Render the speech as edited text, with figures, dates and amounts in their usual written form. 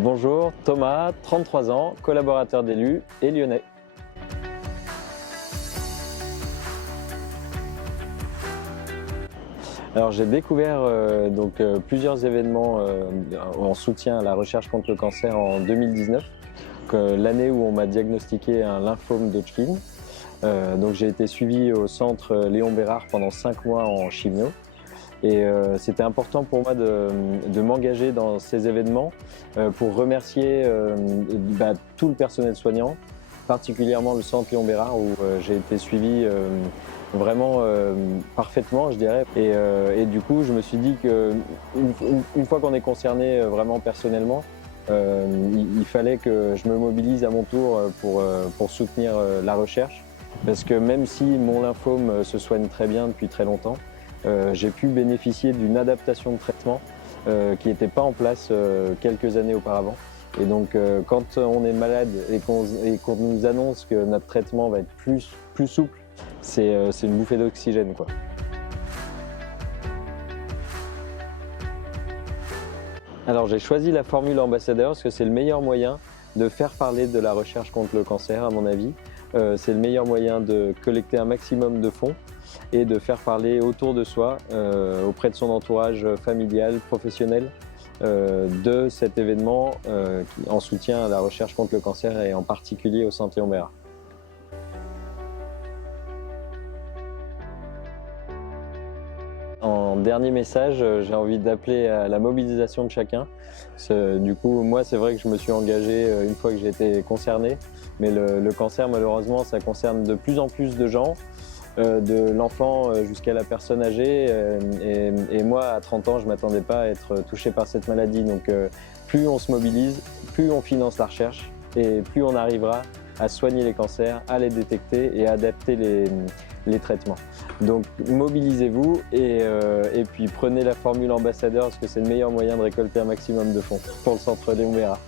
Bonjour, Thomas, 33 ans, collaborateur d'élus et lyonnais. Alors j'ai découvert plusieurs événements en soutien à la recherche contre le cancer en 2019, l'année où on m'a diagnostiqué un lymphome Hodgkin. Donc j'ai été suivi au centre Léon Bérard pendant 5 mois en chimio. Et c'était important pour moi de m'engager dans ces événements pour remercier tout le personnel soignant, particulièrement le centre Léon Bérard où j'ai été suivi vraiment parfaitement, je dirais. Et du coup, je me suis dit qu'une fois qu'on est concerné vraiment personnellement, il fallait que je me mobilise à mon tour pour soutenir la recherche. Parce que même si mon lymphome se soigne très bien depuis très longtemps, j'ai pu bénéficier d'une adaptation de traitement qui n'était pas en place quelques années auparavant. Et donc quand on est malade et qu'on nous annonce que notre traitement va être plus souple, c'est une bouffée d'oxygène, quoi. Alors j'ai choisi la formule ambassadeur parce que c'est le meilleur moyen de faire parler de la recherche contre le cancer, à mon avis. C'est le meilleur moyen de collecter un maximum de fonds et de faire parler autour de soi, auprès de son entourage familial, professionnel, de cet événement en soutien à la recherche contre le cancer et en particulier au Centre Léon Bérard. En dernier message, j'ai envie d'appeler à la mobilisation de chacun. Du coup, moi, c'est vrai que je me suis engagé une fois que j'ai été concerné, mais le cancer, malheureusement, ça concerne de plus en plus de gens, de l'enfant jusqu'à la personne âgée. Et moi, à 30 ans, je ne m'attendais pas à être touché par cette maladie. Donc, plus on se mobilise, plus on finance la recherche et plus on arrivera à soigner les cancers, à les détecter et à adapter les traitements. Donc mobilisez-vous et puis prenez la formule ambassadeur parce que c'est le meilleur moyen de récolter un maximum de fonds pour le centre Léon Bérard.